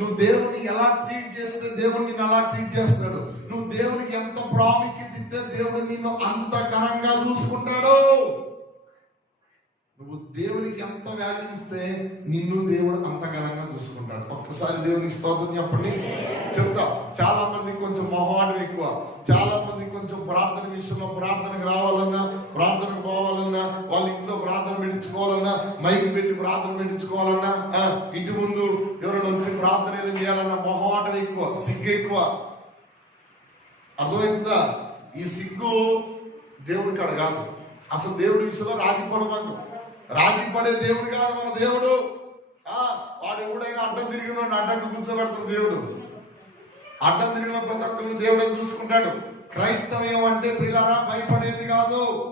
నువ్వు దేవుని ఎలా ట్రీట్ చేస్తే దేవుడు నిన్ను అలా ట్రీట్ చేస్తాడు? నువ్వు దేవునికి ఎంత ప్రాముఖ్యత ఇస్తే దేవుడు నిన్ను అంత ఘనంగా చూసుకుంటాడు? నువ్వు దేవునికి ఎంత వాల్యూ ఇస్తే నిన్ను దేవుడు అంత ఘనంగా చూసుకుంటాడు. ఒక్కసారి దేవునికి స్తోత్రం చెప్పండి. చెప్తా. చాలా మంది కొంచెం మొహమాటం ఎక్కువ. చాలా మంది కొంచెం ప్రార్థన విషయంలో ప్రార్థనకు రావాలన్నా ప్రార్థనకు పోవాలన్నా వాళ్ళ ఇంట్లో ప్రార్థన పెట్టించుకోవాలన్నా మైక్ పెట్టి ప్రార్థన పెట్టించుకోవాలన్నా ఇంటి ముందు చేయాలన్న మొహమాటం ఎక్కువ సిగ్గు ఎక్కువ. అర్థమవుతుందా ఈ సిగ్గు దేవుడి కాడ కాదు. అసలు దేవుడి విషయంలో రాజీ పడమాకు. రాజీ పడే దేవుడు కాదు మన దేవుడు. ఆ వాడు ఎవడైనా అడ్డం తిరిగిన అడ్డంకు కూర్చోబెడతాడు దేవుడు. అడ్డం తిరిగిన ప్రతి ఒక్కరిని దేవుడే చూసుకుంటాడు. క్రైస్తవ్యం అంటే పిల్లరా భయపడేది కాదు.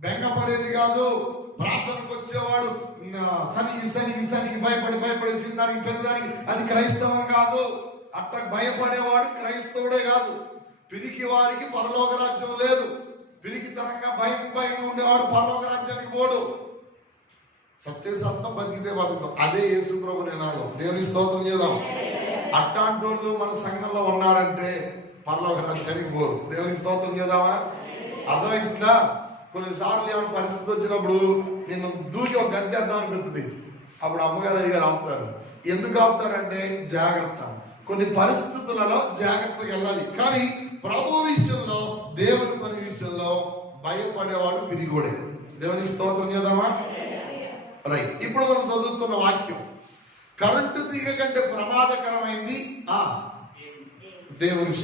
బెంగపడేది కాదు. ప్రార్థన వచ్చేవాడు సని సని సని భయపడి భయపడి చిన్నదానికి పెద్దదానికి అది క్రైస్తవం కాదు. అట్ట భయపడేవాడు క్రైస్తవుడే కాదు. పిరికి వారికి పరలోక రాజ్యం లేదు. పిరికి తనంగా భయం భయం ఉండేవాడు పరలోక రాజ్యానికి పోడు. సత్యసత్వం బతికితే బతుకుతాం. అదే యేసు ప్రభు నినాదం. దేవుని స్తోత్రం చేద్దాం. అట్లాంటి వాళ్ళు మన సంఘంలో ఉన్నారంటే పరలోక రాజ్యానికి పోరు. దేవుని స్తోత్రం చేద్దామా? అర్థమైందా? కొన్నిసార్లు ఏమైనా పరిస్థితి వచ్చినప్పుడు నేను దూకి ఒక అర్థం అనిపిస్తుంది. అప్పుడు అమ్మగారు అయ్యగారు ఆపుతారు. ఎందుకు ఆపుతారంటే జాగ్రత్త. కొన్ని పరిస్థితులలో జాగ్రత్తగా వెళ్ళాలి. కానీ ప్రభు విషయంలో దేవుని పని విషయంలో భయపడేవాడు పిరిగోడే. దేవునికి స్తోత్రం చేద్దామా? రైట్ ఇప్పుడు మనం చదువుతున్న వాక్యం. కరెంటు తీగ కంటే ప్రమాదకరమైంది ఆ? దేవుని